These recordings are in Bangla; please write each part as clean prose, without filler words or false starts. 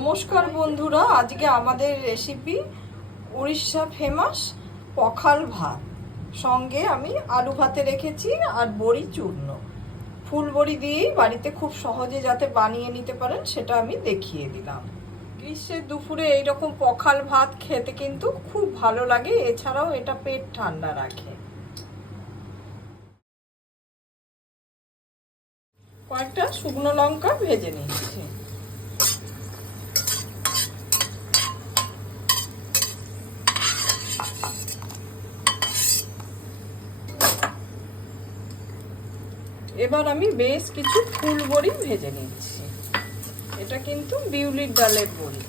নমস্কার বন্ধুরা, আজকে আমাদের রেসিপি উড়িষ্যা ফেমাস পখাল ভাত। সঙ্গে আমি আলু ভাতে রেখেছি আর বড়ি চূর্ণ, ফুল বড়ি দিয়েই বাড়িতে খুব সহজে যাতে বানিয়ে নিতে পারেন সেটা আমি দেখিয়ে দিলাম। গ্রীষ্মের দুপুরে এইরকম পখাল ভাত খেতে কিন্তু খুব ভালো লাগে, এছাড়াও এটা পেট ঠান্ডা রাখে। কয়েকটা শুকনো লঙ্কা ভেজে নিচ্ছি। এবার আমি বেশ কিছু ফুল বড়ি ভেজে নিচ্ছি। এটা কিন্তু বিউলির ডালের বড়ি।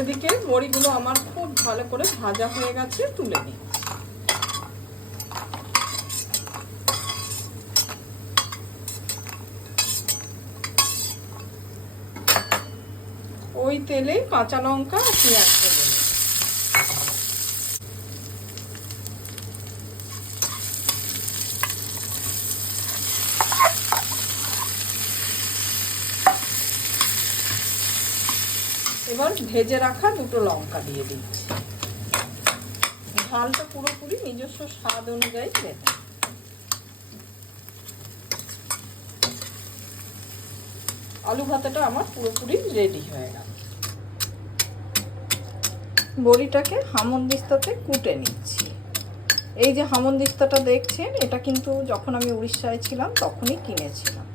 এদিকে বড়িগুলো আমার খুব ভালো করে ভাজা হয়ে গেছে, তুলে নিচ্ছি। ওই তেলে কাঁচা লঙ্কা আর পেঁয়াজ ভেজে নিই। এবার ভেজে রাখা দুটো লঙ্কা দিয়ে দিচ্ছি। ঝালটা পুরোপুরি নিজস্ব স্বাদ অনুযায়ী দেবেন। আলু ভাতাটা আমার পুরোপুরি রেডি হয়ে গেল। বড়িটাকে হামনদিস্তাতে কুটে নিচ্ছি। এই যে হামনদিস্তাটা দেখছেন, এটা কিন্তু যখন আমি উড়িষ্যায় ছিলাম তখনই কিনেছিলাম।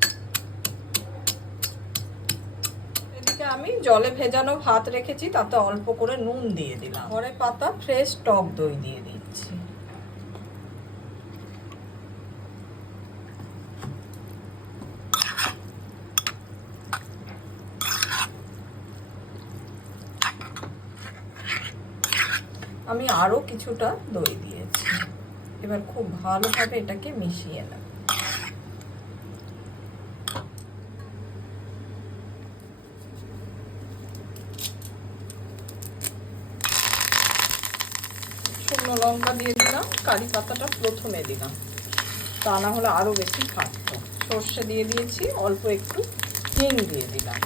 এদিকে আমি জলে ভেজানো ভাত রেখেছি, তাতে অল্প করে নুন দিয়ে দিলাম। ঘরে পাতা ফ্রেশ টক দই দিয়ে দিচ্ছি। আমি আরো কিছুটা দই দিয়েছি। এবার খুব ভালোভাবে এটাকে মিশিয়ে নেব। শুকনো লঙ্কা দিয়ে দিলাম, কারি পাতাটা প্রথমে দিলাম, তা না হলে আরো বেশি ফাটতো। সর্ষে দিয়ে দিয়েছি, অল্প একটু হিং দিয়ে দিলাম।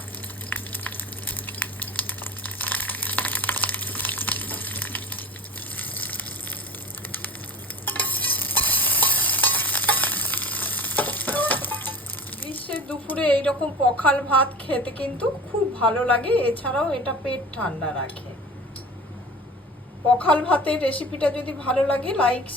গ্রীষ্মের দুপুরে এইরকম পখাল ভাত খেতে কিন্তু খুব ভালো লাগে, এছাড়াও এটা পেট ঠান্ডা রাখে। পখাল ভাতের রেসিপিটা যদি ভালো লাগে, লাইক